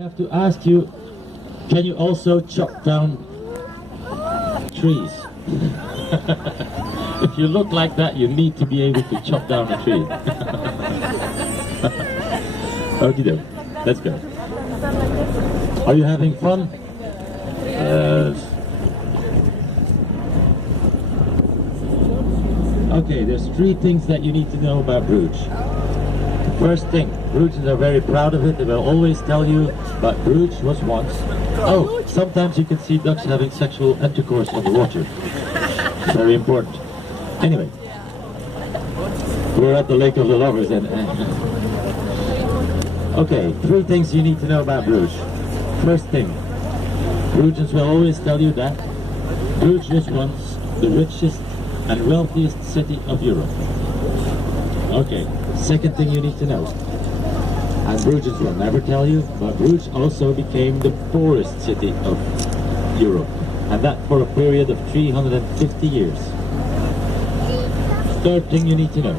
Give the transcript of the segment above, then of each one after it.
I have to ask you, can you also chop down trees? If you look like that, you need to be able to chop down a tree. Okie doke, let's go. Are you having fun? Okay, there's 3 things that you need to know about Bruges. First thing, Bruges are very proud of it. They will always tell you, but Bruges was once. Oh, sometimes you can see ducks having sexual intercourse on the water. Very important. Anyway, we're at the Lake of the Lovers and okay, 3 things you need to know about Bruges. First thing, Brugians will always tell you that Bruges was once the richest and wealthiest city of Europe. Okay, second thing you need to know, and Bruges will never tell you, but Bruges also became the poorest city of Europe, and that for a period of 350 years. Third thing you need to know.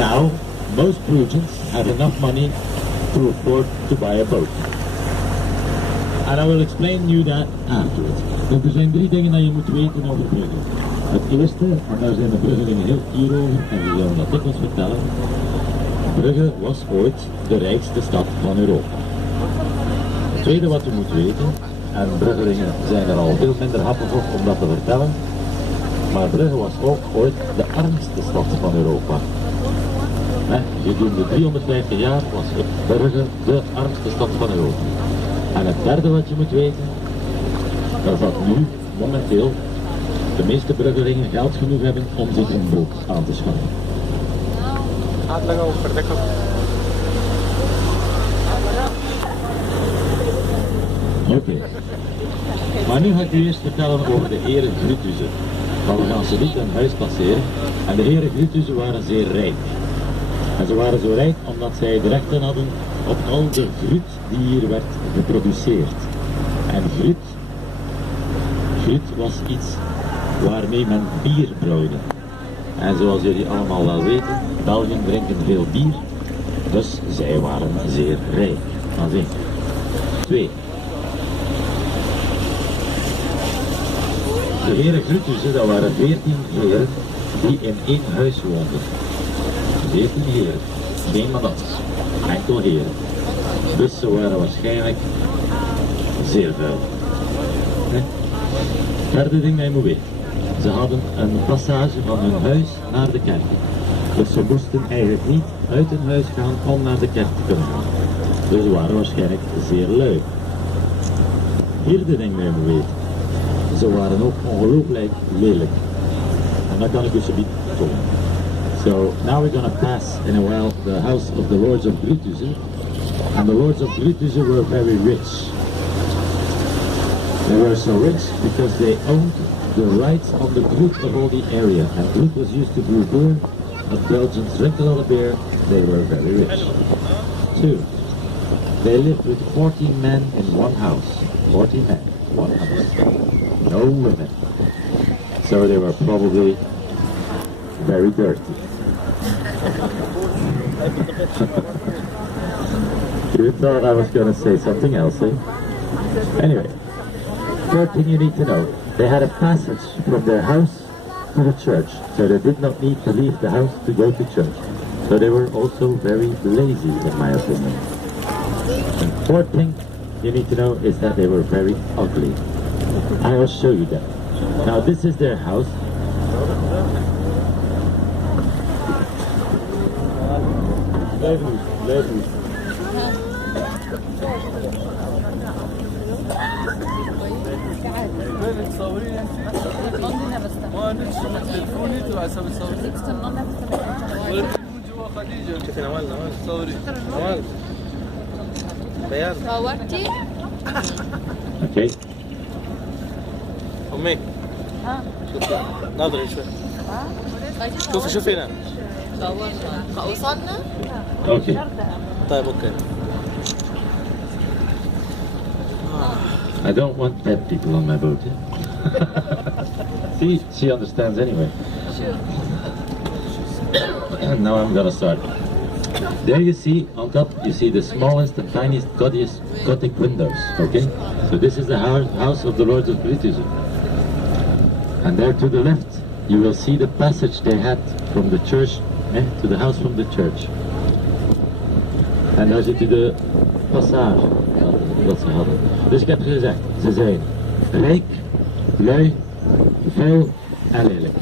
Now, most Brugians have enough money to afford to buy a boat. And I will explain you that afterwards. Dus er zijn 3 dingen dat je moet weten over Brugge. Het eerste, en daar zijn de Bruggelingen heel fier over, en die zullen dat dikwijls vertellen, Brugge was ooit de rijkste stad van Europa. Het tweede wat je moet weten, en Bruggelingen zijn er al veel minder happig op om dat te vertellen, maar Brugge was ook ooit de armste stad van Europa. Gedurende 350 jaar was Brugge de armste stad van Europa. En het derde wat je moet weten, is dat nu, momenteel, de meeste Bruggelingen geld genoeg hebben om zich een boot aan te schaffen. Oké. Maar nu ga ik u eerst vertellen over de heren Grutussen. Maar we gaan ze niet een huis passeren. En de heren Grutussen waren zeer rijk. En ze waren zo rijk omdat zij de rechten hadden op al de gruut die hier werd geproduceerd. En gruut was iets waarmee men bier brouwde. En zoals jullie allemaal wel weten, België drinken veel bier, dus zij waren zeer rijk. Dat is 1. 2. De heren Grutussen, dat waren 14 heren die in 1 huis woonden. 14 heren, geen madams, enkel heren. Dus ze waren waarschijnlijk zeer vuil. Derde ding dat je moet weten. Ze hadden een passage van hun huis naar de kerk. Dus ze moesten eigenlijk niet uit hun huis gaan om naar de kerk te kunnen gaan. Dus ze waren waarschijnlijk zeer lui. Vierde ding dat je moet weten. Ze waren ook ongelooflijk lelijk. En dat kan ik dus niet tonen. So now we're going to pass in a while the house of the Lords of Grutussen. And the Lords of Grutussen were very rich. They were so rich because they owned the rights on the Groot of all the area. And Groot was used to brew beer, but Belgians drink a lot of beer. They were very rich. 2. They lived with 14 men in one house. 40 men, one house. No women. So they were probably very dirty. You thought I was going to say something else, eh? Anyway, third thing you need to know, they had a passage from their house to the church, so they did not need to leave the house to go to church. So they were also very lazy, in my opinion. And fourth thing you need to know is that they were very ugly. I will show you that. Now this is their house. Okay. أمي ناظر شوي شوفي هنا وصلنا؟ Okay. طيب اوكي. I don't want dead people on my boat. See, she understands anyway. Now I'm gonna start. There you see, on top, you see the smallest and tiniest Gothic windows, okay? So this is the house of the Lords of Criticism. And there to the left, you will see the passage they had from the church to the house from the church. En daar zit u de passage dat ze hadden. Dus ik heb gezegd, ze zijn rijk, lui, vuil en lelijk.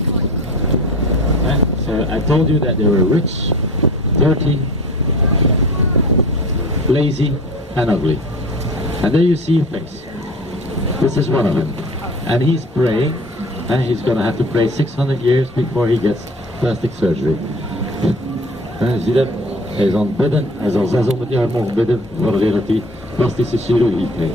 So I told you that they were rich, dirty, lazy and ugly. And there you see a face. This is one of them. And he's praying, and he's going to have to pray 600 years before he gets plastic surgery. Je ziet hem, hij is aan het bidden, hij zal 600 jaar mogen bidden voordat hij plastische chirurgie krijgt.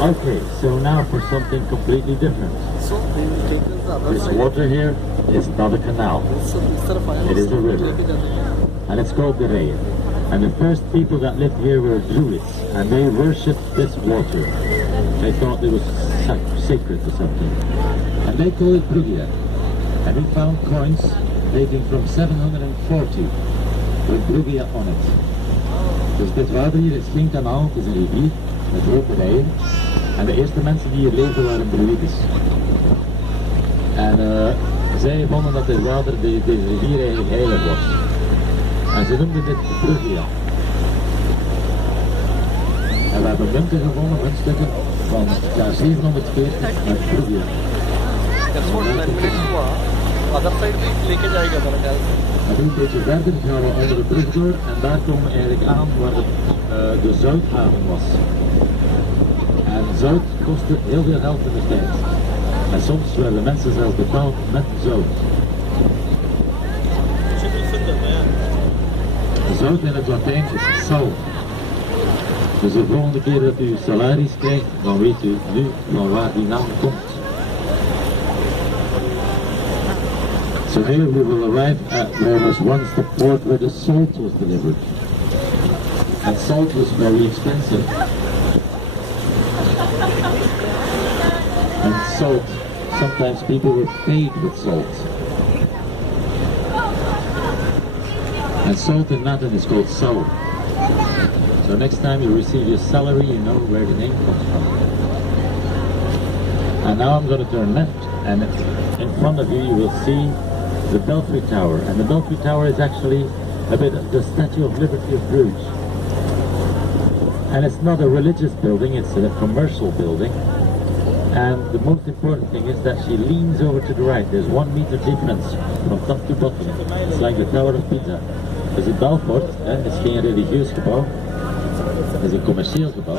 Okay, so now for something completely different. This water here is not a canal. It is a river. And it's called the Rijn. And the first people that lived here were Druids, and they worshipped this water. They thought it was sacred or something. And they called it Bruges. And we found coins dating from 740 with Bruges on it. Dus dit water hier is geen kanaal, het is een rivier met grote rijen. En de eerste mensen die hier leefden waren Druides. En zij vonden dat dit water, deze rivier eigenlijk heilig was. En ze noemden dit Bruges. En we hebben munten gevonden, muntstukken van jaar 740 met Bruges. En een beetje verder gaan we onder de brug door en daar komen we eigenlijk aan waar de zouthaven was. En zout kostte heel veel geld in de tijd. En soms werden mensen zelfs betaald met zout. Zout in het Latijn is sal. Dus de volgende keer dat u salaris krijgt, dan weet u nu van waar die naam komt. So here we will arrive at where was once the port where the salt was delivered. And salt was very expensive. And salt, sometimes people were paid with salt. And salt in Latin is called sal. So next time you receive your salary, you know where the name comes from. And now I'm going to turn left, and in front of you you will see the Belfry Tower. And the Belfry Tower is actually a bit of the Statue of Liberty of Bruges. And it's not a religious building, it's a commercial building. And the most important thing is that she leans over to the right. There's 1 meter difference from top to bottom. It's like the Tower of Pisa. Dus het Belfort is geen religieus gebouw, het is een commercieel gebouw.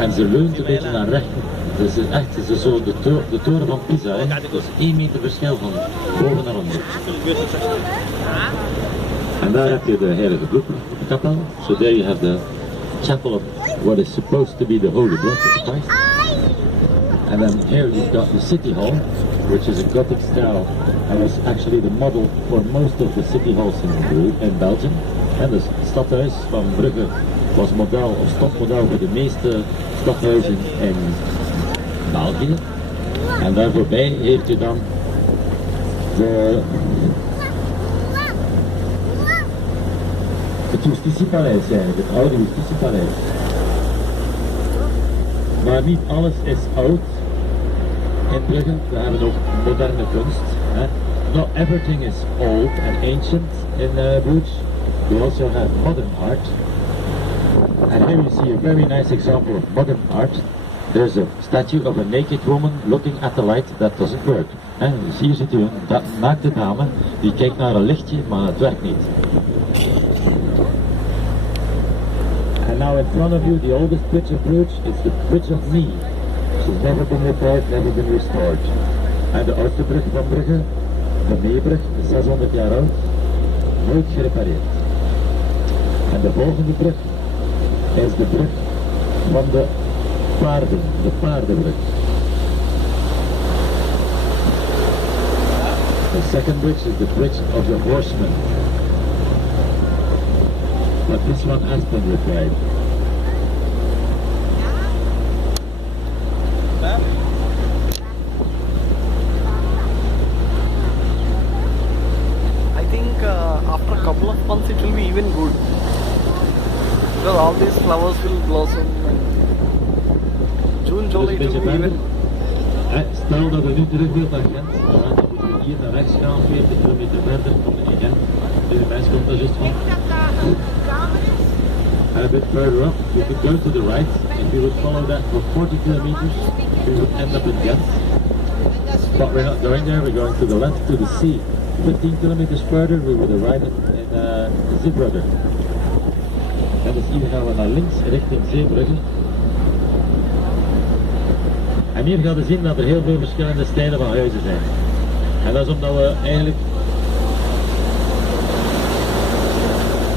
En ze leunt een beetje naar rechter. Dus het is echt het is zo de toren van Pisa. Dus 1 meter verschil van boven naar onder. En daar heb je de heilige bloedkapel. So there you have the chapel of what is supposed to be the Holy Blood of Christ. And then here you've got the City Hall, which is a Gothic style and was actually the model for most of the city halls in Belgium. En het stadhuis van Brugge was model of stopmodel voor de meeste stadhuizen in België. En daar voorbij heeft u dan het Justitiepaleis eigenlijk, het oude Justitiepaleis. Maar niet alles is oud in Brugge, we hebben ook moderne kunst. Not everything is old and ancient in Bruges. We also have modern art. And here you see a very nice example of modern art. There's a statue of a naked woman looking at the light that doesn't work. Dus hier ziet u een naakte dame die kijkt naar een lichtje, maar het werkt niet. And now in front of you, the oldest bridge of Bruges is the Bridge of Me. She's never been repaired, never been restored. En de oudste brug van Brugge, de Meebrug, is 600 jaar oud, nooit gerepareerd. En de volgende brug is de brug van de paarden, de paardenbrug. The second bridge is the bridge of the horsemen. But this one has been repaired. I think after a couple of months it will be even good. Because all these flowers will blossom and June, July it will be even. Stel dat je nu terug wilt naar Gent, dan moet je hier naar rechts gaan, 40 kilometer verder, kom je in Gent. De mens komt daar juist van. And a bit further up, you could go to the right. If you would follow that for 40 kilometers, you would end up in Ghent. But we're not going there, we're going to the left, to the sea. 15 kilometers further, we would arrive in Zeebrugge. En dus hier gaan we naar links, richting Zeebrugge. En hier gaan we zien dat er heel veel verschillende stijlen van huizen zijn. En dat is omdat we eigenlijk...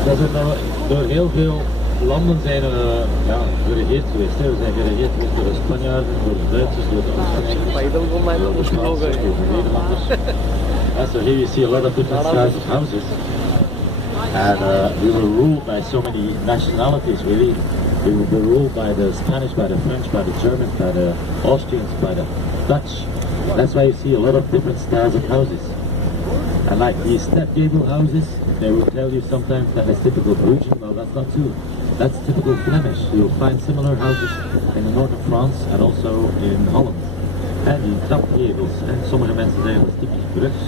Dat is omdat we door heel veel landen zijn geregeerd geweest. We zijn geregeerd geweest door de Spanjaarden, door de Duitsers, door de Oostenrijkers, door de Fransen, door de Nederlanders. And so here you see a lot of different styles of houses. And we were ruled by so many nationalities really. We were ruled by the Spanish, by the French, by the Germans, by the Austrians, by the Dutch. That's why you see a lot of different styles of houses. And like these step gable houses, they will tell you sometimes that it's typical Belgian. Well, that's not true. That's typical Flemish. You'll find similar houses in the north of France and also in Holland. En die trapgevels, sommige mensen zeggen dat is typisch Brugs.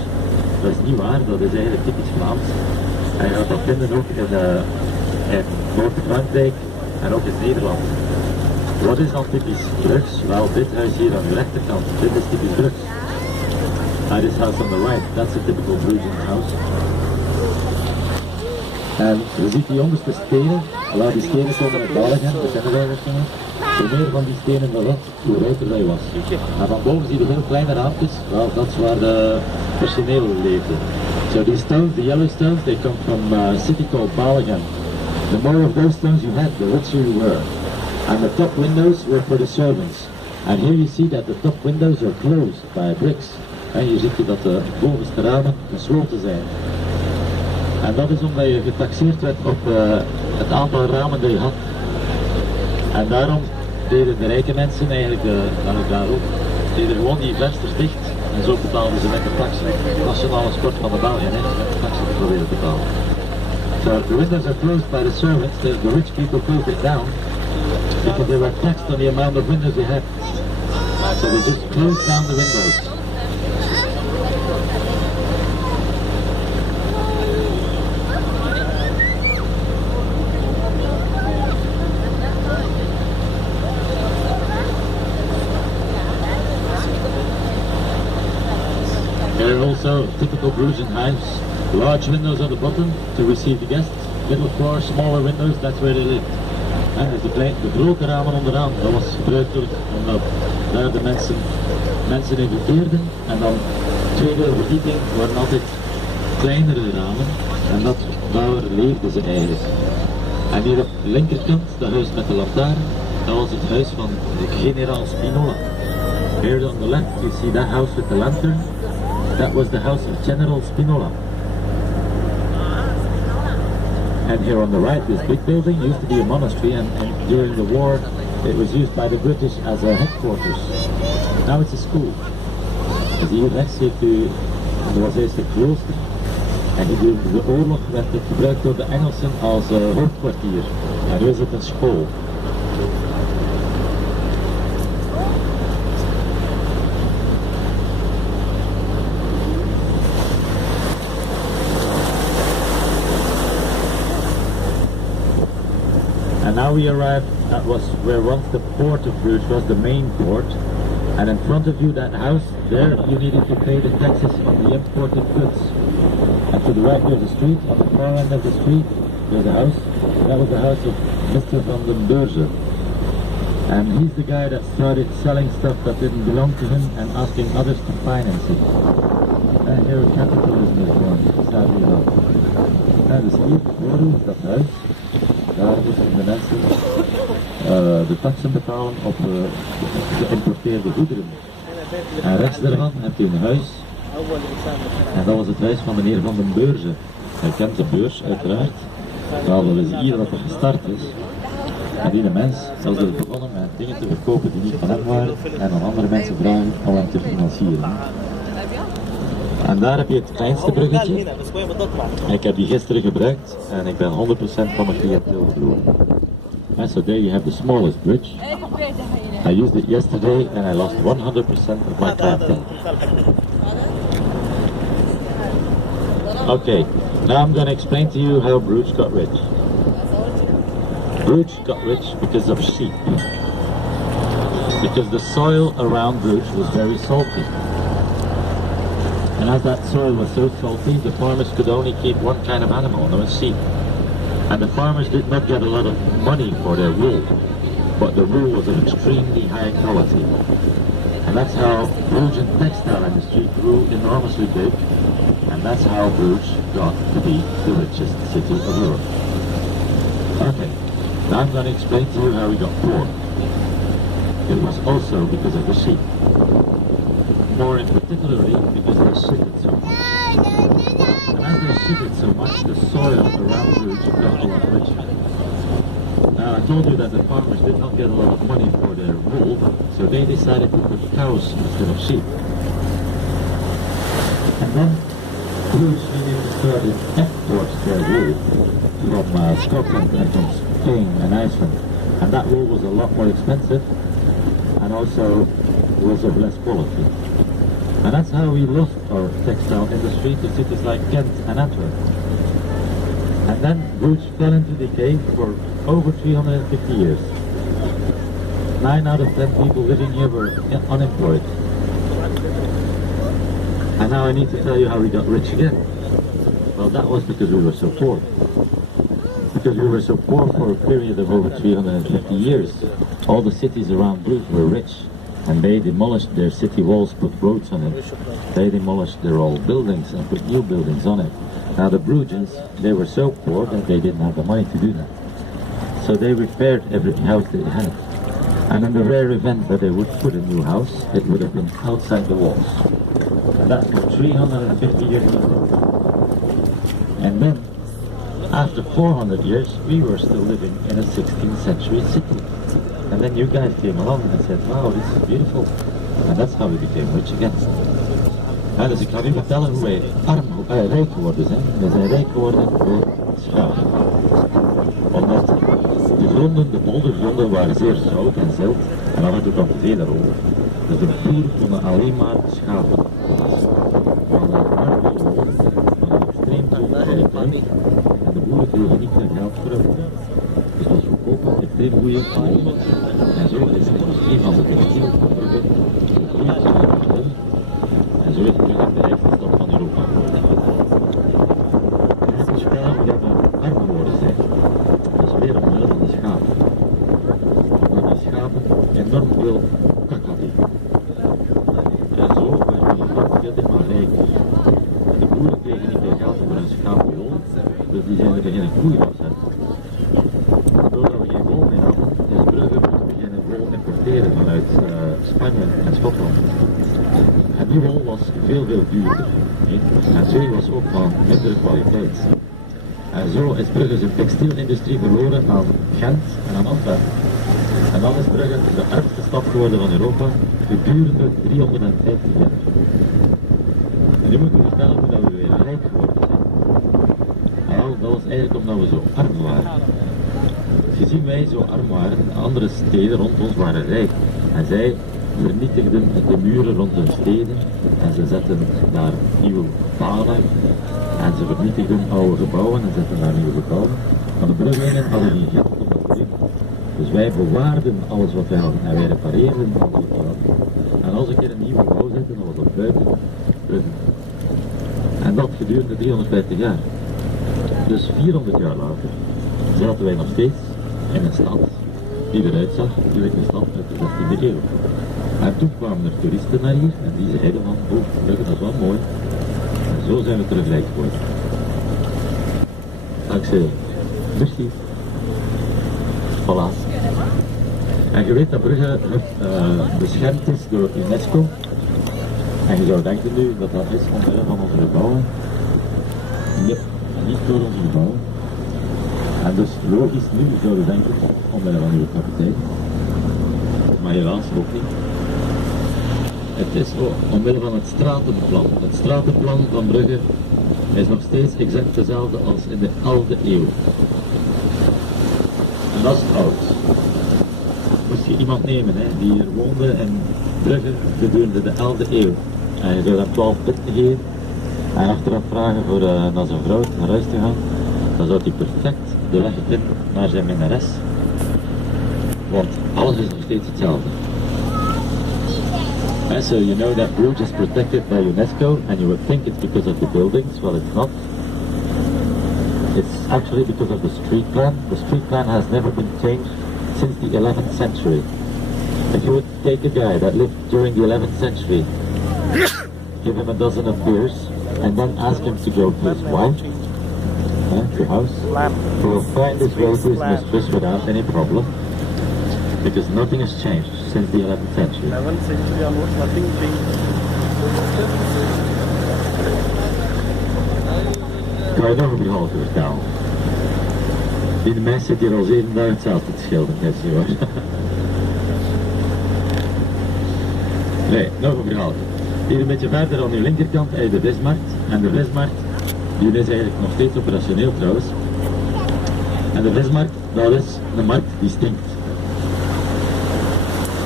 Dat is niet waar, dat is eigenlijk typisch Vlaams. En je gaat dat vinden ook in Noord-Frankrijk en ook in Nederland. Wat is dan typisch Brugs? Wel, dit huis hier aan de rechterkant, dit is typisch Brugs. And this house on the right, that's a typical Belgian house. En je ziet die onderste stenen, wel die stenen komen uit Belgium, dat kennen wij waarschijnlijk. Hoe meer van die stenen er was, hoe rijker hij was. En van boven zie je heel kleine raampjes, wel dat is waar de personeel leefde. So these stones, the yellow stones, they come from a city called Belgium. The more of those stones you had, the richer you were. And the top windows were for the servants. And here you see that the top windows are closed by bricks. En je ziet dat de bovenste ramen gesloten zijn. En dat is omdat je getaxeerd werd op het aantal ramen dat je had. En daarom deden de rijke mensen eigenlijk, dan ook daar ook, deden gewoon die vensters dicht. En zo betaalden ze met de taxen. Nationale sport van de Belgen, met de taxen te proberen te betalen. So the windows are closed by the servants. The rich people closed it down because they were taxed on the amount of windows they had. So they just closed down the windows. There are also typical Bruges house, large windows at the bottom to receive the guests, middle floor, smaller windows, that's where they lived. En de grote ramen onderaan, dat was gebruikelijk omdat daar de mensen in verkeerden. En dan tweede verdieping waren altijd kleinere ramen en daar leefden ze eigenlijk. En hier op de linkerkant, dat huis met de lantaarn, dat was het huis van de generaal Spinola. Here on the left you see that house with the lantern. That was the house of General Spinola. And here on the right, this big building used to be a monastery, and during the war it was used by the British as a headquarters. Now it's a school. Dus hier rechts heeft u, er was eerst een klooster. En in de oorlog werd het gebruikt door de Engelsen als hoofdkwartier. En nu is het een school. And now we arrived at where once the port of Bruges was, the main port. And in front of you, that house, there you needed to pay the taxes on the imported goods. And to the right there's a street, on the far end of the street there's a house. That was the house of Mr. van den Burger. And he's the guy that started selling stuff that didn't belong to him and asking others to finance it. And here capitalism is born, sadly enough. En dus hier, voor u, dat huis. Daar moeten de mensen de taxen betalen op geïmporteerde goederen. En rechts daarvan hebt u een huis En dat was het huis van meneer Van den Beurzen. Hij kent de beurs uiteraard. Nou, dat is hier dat het gestart is. En die mens was dus begonnen met dingen te verkopen die niet van hem waren en aan andere mensen vragen om hem te financieren. En daar heb je het kleinste bruggetje. Ik heb die gisteren gebruikt en ik ben 100% van mijn cliënteel verloren. And so there you have the smallest bridge. I used it yesterday and I lost 100% of my clientele. Okay, now I'm going to explain to you how Bruges got rich. Bruges got rich because of sheep. Because the soil around Bruges was very salty. And as that soil was so salty, the farmers could only keep one kind of animal, and it was sheep. And the farmers did not get a lot of money for their wool, but the wool was of extremely high quality. And that's how Bruges textile industry grew enormously big, and that's how Bruges got to be the richest city of Europe. Okay, now I'm going to explain to you how we got poor. It was also because of the sheep. More in particularly because they shitted so much. And as they shitted so much, the soil around Bruges got a lot richer. Now I told you that the farmers did not get a lot of money for their wool, so they decided to put cows instead of sheep. And then Bruges really started export their wool from Scotland and from Spain and Iceland. And that wool was a lot more expensive and also was of less quality. And that's how we lost our textile industry to cities like Ghent and Antwerp. And then Bruges fell into decay for over 350 years. 9 out of 10 people living here were unemployed. And now I need to tell you how we got rich again. Well, that was because we were so poor. Because we were so poor for a period of over 350 years. All the cities around Bruges were rich. And they demolished their city walls, put roads on it. They demolished their old buildings and put new buildings on it. Now the Brugians, they were so poor that they didn't have the money to do that. So they repaired every house they had. And in the rare event that they would put a new house, it would have been outside the walls. And that's for 350 years ago. And then, after 400 years, we were still living in a 16th century city. And then you guys came along and said, wow, this is beautiful. And that's how we became rich again. En dus ik ga u vertellen hoe wij rijk geworden zijn. We zijn rijk geworden door schapen. Omdat de gronden, de poldergronden waren zeer zout en zilt. En af en toe kwam de vee daarover. Dus de boeren konden alleen maar schapen. We hadden hard veel wol, van een extreem goede kwaliteit. En de boeren kregen niet veel geld voor het. Dus dat was goedkoop, extreem goede wol. En zo is de industrie van de textiel gegroeid. En zo is het de rijkste stad van Europa. En het is vertellen hoe dat we arm geworden zijn. Dat is weer omwille van de schapen. Omdat die schapen enorm veel kak hadden. En zo werden we veel maar rijk. De boeren kregen niet veel geld voor hun schapenwol, dus die zijn er beginnen koeien afzetten. Doordat we geen wol meer hadden, is Brugge beginnen wol importeren vanuit Spanje en Schotland. En die wol was veel duurder. En zee was ook van mindere kwaliteit. En zo is Brugge zijn textielindustrie verloren aan Gent en aan Antwerpen. En dan is Brugge de armste stad geworden van Europa gedurende 350 jaar. En nu moet ik u vertellen hoe dat we weer rijk geworden zijn. Nou, dat was eigenlijk omdat we zo arm waren. Gezien wij zo arm waren, andere steden rond ons waren rijk. En zij vernietigden de muren rond hun steden en ze zetten daar nieuwe banen en ze vernietigden oude gebouwen en zetten daar nieuwe gebouwen. Maar de Bruggelingen hadden geen geld om dat te doen. Dus wij bewaarden alles wat wij hadden en wij repareerden alles wat wij hadden. En als ik een nieuw gebouw zette, dan was dat buiten Brugge. En dat gedurende 350 jaar. Dus 400 jaar later zaten wij nog steeds in een stad die eruit zag gelijk een stad uit de 16e eeuw. En toen kwamen er toeristen naar hier en die zeiden van, oh, Brugge, dat is wel mooi. En zo zijn we terug rijk geworden. Dankzij. Merci. Voilà. En je weet dat Brugge beschermd is door UNESCO. En je zou denken nu dat dat is omwille van onze gebouwen. Nee, niet door onze gebouwen. En dus logisch nu zou je denken omwille van uw kapitein. Maar helaas ook niet. Het is omwille van het stratenplan. Het stratenplan van Brugge is nog steeds exact hetzelfde als in de 11e eeuw. En dat is oud. Moest je iemand nemen die hier woonde in Brugge gedurende de 11e eeuw. En je zou hem 12 punten geven en achteraf vragen voor naar zijn vrouw naar huis te gaan, dan zou hij perfect de weg vinden naar zijn minnares. Want alles is nog steeds hetzelfde. And so you know that Bruges is protected by UNESCO and you would think it's because of the buildings. Well, it's not. It's actually because of the street plan. The street plan has never been changed since the 11th century. If you would take a guy that lived during the 11th century, give him a dozen of beers, and then ask him to go to his wife, to house, he will find his way to his mistress without any problem, because nothing has changed since the 11th century. 11th century onwards, nothing changed. Kan je nog een verhaal vertellen? Die mens zit hier al 7 dagen hetzelfde te schilderen, net zo hoor. Nee, nog een verhaal. Hier een beetje verder aan uw linkerkant heb je de vismarkt. En de vismarkt, die is eigenlijk nog steeds operationeel trouwens. En de vismarkt, dat is een markt die stinkt.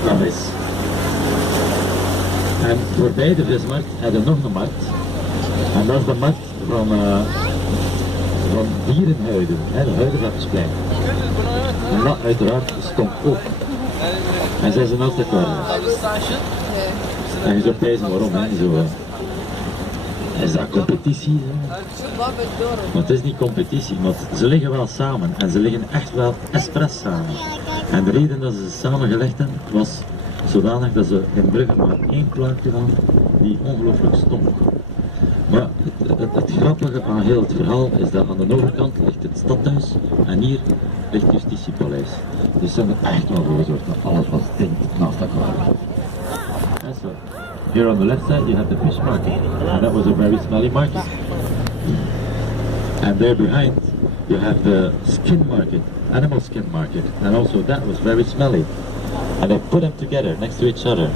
Dat is. En voorbij de vismarkt heb je nog een markt. En dat is de markt van dierenhuiden, de Huidenvlattersplein. En dat uiteraard stond ook. En zij zijn altijd klaar. En je zou pijzen waarom, zo. Is dat competitie? Maar het is niet competitie, maar ze liggen wel samen en ze liggen echt wel expres samen. En de reden dat ze samen gelegd hebben was zodanig dat ze in Brugge maar 1 plaatje hadden die ongelooflijk stonk. Maar het grappige aan heel het verhaal is dat aan de overkant ligt het stadhuis en hier ligt het justitiepaleis. Dus ze hebben echt wel voor gezorgd dat alles wat stinkt naast elkaar. And so, here on the left side you have the fish market, and that was a very smelly market. And there behind you have the skin market, animal skin market, and also that was very smelly. And they put them together next to each other,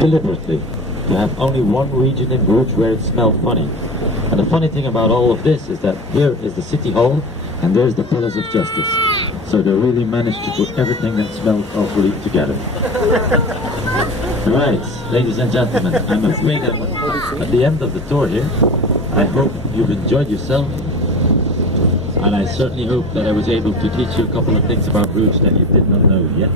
deliberately, to have only one region in Bruges where it smelled funny. And the funny thing about all of this is that here is the city hall, and there's the Palace of Justice. So they really managed to put everything that smelled awfully together. Right, ladies and gentlemen, I'm afraid I'm at the end of the tour here. I hope you've enjoyed yourself, and I certainly hope that I was able to teach you a couple of things about Bruges that you did not know yet.